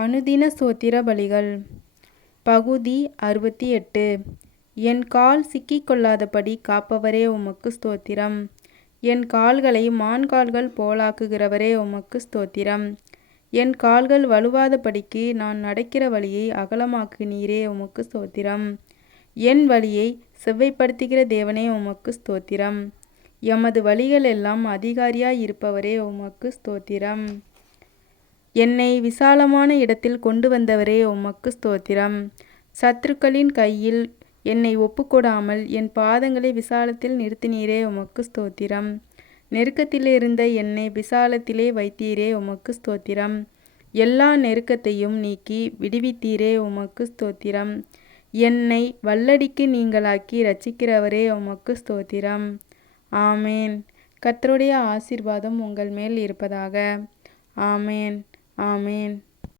அனுதின ஸ்தோத்திர பலிகள். பகுதி 68. என் கால் சிக்கிக்கொள்ளாதபடி காப்பவரே உமக்கு ஸ்தோத்திரம். என் கால்களை மான்கால்கள் போலாக்குகிறவரே உமக்கு ஸ்தோத்திரம். என் கால்கள் வழுவாதபடிக்கு நான் நடக்கிற வழியை அகலமாக்குனீரே உமக்கு ஸ்தோத்திரம். என் வழியை செவ்வைப்படுத்துகிற தேவனே உமக்கு ஸ்தோத்திரம். எமது வழிகள் எல்லாம் அதிகாரியாயிருப்பவரே உமக்கு ஸ்தோத்திரம். என்னை விசாலமான இடத்தில் கொண்டு வந்தவரே உமக்கு ஸ்தோத்திரம். சத்துருக்களின் கையில் என்னை ஒப்புக்கொடாமல் என் பாதங்களை விசாலத்தில் நிறுத்தினீரே உமக்கு ஸ்தோத்திரம். நெருக்கத்திலிருந்த என்னை விசாலத்திலே வைத்தீரே உமக்கு ஸ்தோத்திரம். எல்லா நெருக்கத்தையும் நீக்கி விடுவித்தீரே உமக்கு ஸ்தோத்திரம். என்னை வல்லடிக்கு நீங்களாக்கி இரட்சிக்கிறவரே உமக்கு ஸ்தோத்திரம். ஆமேன். கர்த்தருடைய ஆசீர்வாதம் உங்கள் மேல் இருப்பதாக. ஆமேன். ஆமேன்.